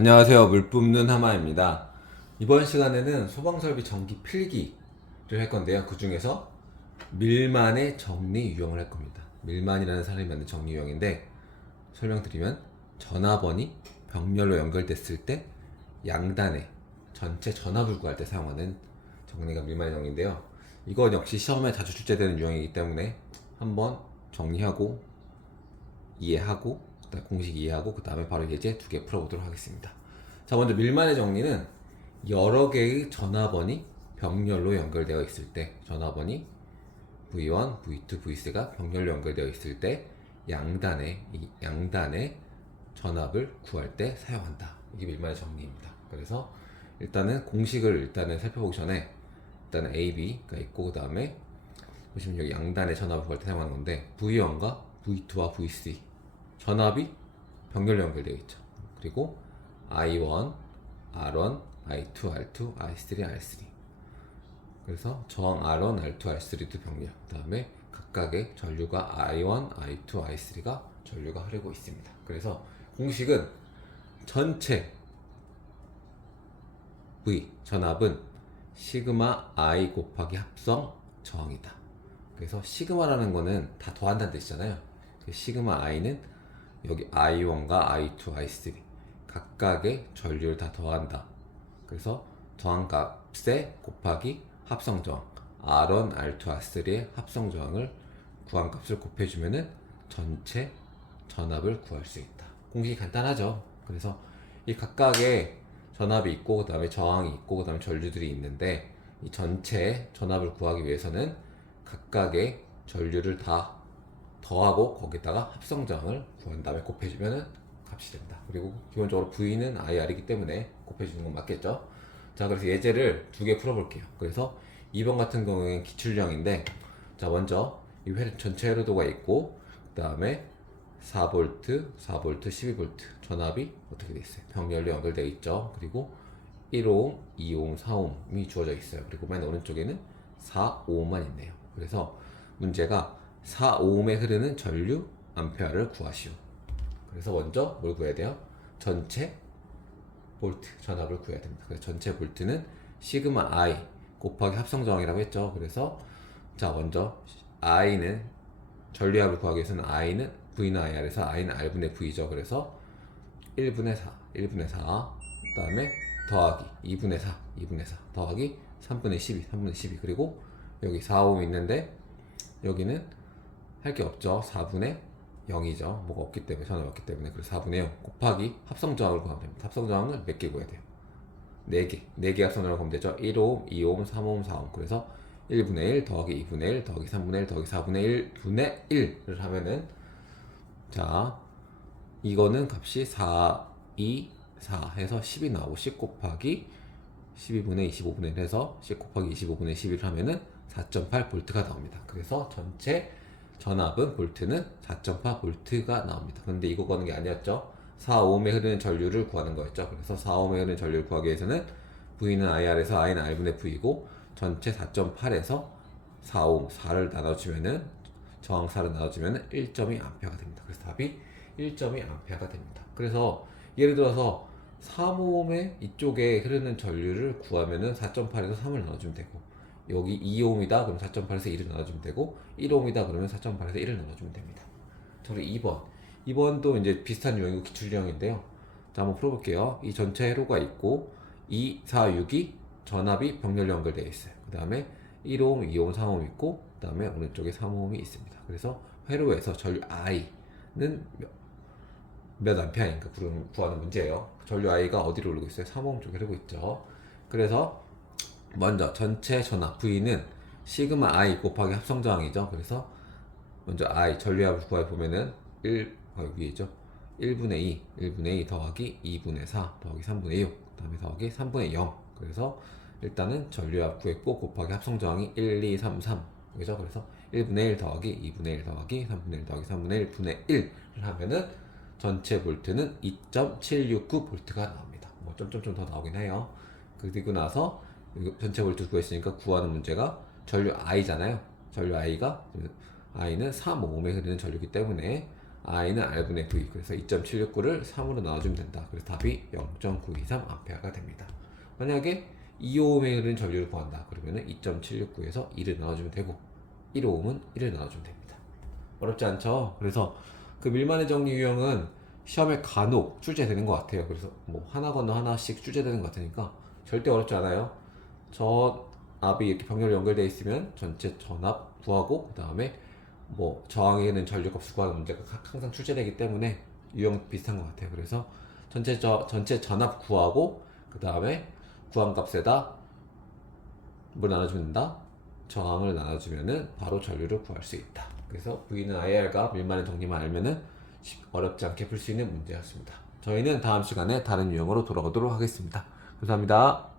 안녕하세요. 물 뿜는 하마입니다. 이번 시간에는 소방설비 전기 필기를 할 건데요. 그 중에서 밀만의 정리 유형을 할 겁니다. 밀만이라는 사람이 만든 정리 유형인데 설명드리면 전화번이 병렬로 연결됐을 때 양단에 전체 전압을 구할 때 사용하는 정리가 밀만의 정리인데요. 이건 역시 시험에 자주 출제되는 유형이기 때문에 한번 정리하고 이해하고 공식 이해하고 그 다음에 바로 예제 두 개 풀어보도록 하겠습니다. 자 먼저 밀만의 정리는 여러 개의 전화번이 병렬로 연결되어 있을 때 전화번이 V1, V2, V3가 병렬로 연결되어 있을 때 양단의 이 양단의 전압을 구할 때 사용한다. 이게 밀만의 정리입니다. 그래서 일단은 공식을 일단은 살펴보기 전에 일단은 A, B가 있고 그 다음에 보시면 여기 양단의 전압을 구할 때 사용하는 건데 V1과 V2와 V3 전압이 병렬로 연결되어 있죠. 그리고 I1, R1, I2, R2, I3, R3. 그래서 저항 R1, R2, R3도 병렬. 그 다음에 각각의 전류가 I1, I2, I3가 전류가 흐르고 있습니다. 그래서 공식은 전체 V 전압은 시그마 I 곱하기 합성 저항이다. 그래서 시그마라는 거는 다 더한다는 뜻이잖아요. 그 시그마 I는 여기 I1과 I2, I3 각각의 전류를 다 더한다. 그래서 더한 값에 곱하기 합성 저항 R1, R2, R3의 합성 저항을 구한 값을 곱해주면은 전체 전압을 구할 수 있다. 공식이 간단하죠. 그래서 이 각각의 전압이 있고 그 다음에 저항이 있고 그 다음에 전류들이 있는데 이 전체 전압을 구하기 위해서는 각각의 전류를 다 더하고 거기다가 합성 저항을 구한 다음에 곱해주면은 값이 된다. 그리고 기본적으로 V는 IR이기 때문에 곱해주는 건 맞겠죠? 자, 그래서 예제를 두 개 풀어볼게요. 그래서 2번 같은 경우에는 기출형인데, 자, 먼저 이 회, 전체 회로도가 있고, 그 다음에 4V, 4V, 12V 전압이 어떻게 돼 있어요? 병렬로 연결되어 있죠. 그리고 1옴, 2옴, 4옴이 주어져 있어요. 그리고 맨 오른쪽에는 4, 5옴만 있네요. 그래서 문제가 4, 5옴에 흐르는 전류 암페어를 구하시오. 그래서 먼저 뭘 구해야 돼요? 전체 볼트 전압을 구해야 됩니다. 그래서 전체 볼트는 시그마 I 곱하기 합성 저항이라고 했죠. 그래서 자 먼저 I는 전류압을 구하기 위해서는 I는 V나 IR에서 I는 R분의 V죠. 그래서 1분의 4, 1분의 4, 그 다음에 더하기 2분의 4, 2분의 4, 더하기 3분의 12, 3분의 12 그리고 여기 4옴 있는데 여기는 할 게 없죠. 4분의 0이죠. 뭐가 없기 때문에 전압이 없기 때문에 그래서 4분의 0 곱하기 합성 저항을 구하면 됩니다. 합성 저항은 몇개 구해야 돼요? 4개. 4개 합성 저항을 구하면 되죠. 1옴, 2옴, 3옴, 4옴. 그래서 1분의 1 더하기 2분의 1 더하기 3분의 1 더하기 4분의 1 분의 1을 하면은 자 이거는 값이 4, 2, 4 해서 10이 나오고 10 곱하기 12분의 25분의 1 해서 10 곱하기 25분의 11 하면은 4.8 볼트가 나옵니다. 그래서 전체 전압은 볼트는 4.8 볼트가 나옵니다. 그런데 이거 거는 게 아니었죠. 4옴에 흐르는 전류를 구하는 거였죠. 그래서 4옴에 흐르는 전류를 구하기 위해서는 V는 IR에서 I는 R분의 V이고 전체 4.8에서 4옴 4를 나눠주면은 저항 4를 나눠주면은 1.2 암페어가 됩니다. 그래서 답이 1.2 암페어가 됩니다. 그래서 예를 들어서 3옴의 이쪽에 흐르는 전류를 구하면은 4.8에서 3을 나눠주면 되고 여기 2옴이다 그럼 4.8에서 1을 나눠주면 되고 1옴이다 그러면 4.8에서 1을 나눠주면 됩니다. 저리 2번 2번도 이제 비슷한 유형이고 기출 유형인데요. 자 한번 풀어볼게요. 이 전체 회로가 있고 2, 4, 6이 전압이 병렬로 연결되어 있어요. 그 다음에 1옴, 2옴, 3옴 있고 그 다음에 오른쪽에 3옴이 있습니다. 그래서 회로에서 전류 I는 몇, 몇 암페어인가 구하는 문제예요. 전류 I가 어디로 흐르고 있어요? 3옴 쪽에 흐르고 있죠. 그래서 먼저 전체 전압 V는 시그마 I 곱하기 합성 저항이죠. 그래서 먼저 I 전류압을 구해 보면은 1 어, 위에죠. 1분의 2, 1분의 2 더하기 2분의 4 더하기 3분의 6 그다음에 더하기 3분의 0. 그래서 일단은 전류압 구했고 곱하기 합성 저항이 1, 2, 3, 3 그죠? 그래서 1분의 1 더하기 2분의 1 더하기 3분의 1 더하기 3분의 1 분의 1을 하면은 전체 볼트는 2.769 볼트가 나옵니다. 뭐 점점점 더 나오긴 해요. 그리고 나서 전체 볼트 구했으니까 구하는 문제가 전류 I잖아요. 전류 I가 I는 3, 5옴에 흐르는 전류기 때문에 i는 r분의 v 그래서 2.769를 3으로 나눠주면 된다. 그래서 답이 0.923A가 됩니다. 만약에 2오음에 흐르는 전류를 구한다. 그러면은 2.769에서 1을 나눠주면 되고 1오음은 1을 나눠주면 됩니다. 어렵지 않죠? 그래서 그 밀만의 정리 유형은 시험에 간혹 출제되는 것 같아요. 그래서 뭐 하나 건너 하나씩 출제되는 것 같으니까 절대 어렵지 않아요. 전압이 이렇게 병렬 연결되어 있으면 전체 전압 구하고 그 다음에 뭐 저항에는 전류값 구하는 문제가 가- 항상 출제되기 때문에 유형 비슷한 것 같아요. 그래서 전체 저 전체 전압 구하고 그 다음에 구한 값에다 뭘 나눠주면 된다. 저항을 나눠주면은 바로 전류를 구할 수 있다. 그래서 V는 IR과 밀만의 정리만 알면은 쉽- 어렵지 않게 풀 수 있는 문제였습니다. 저희는 다음 시간에 다른 유형으로 돌아오도록 하겠습니다. 감사합니다.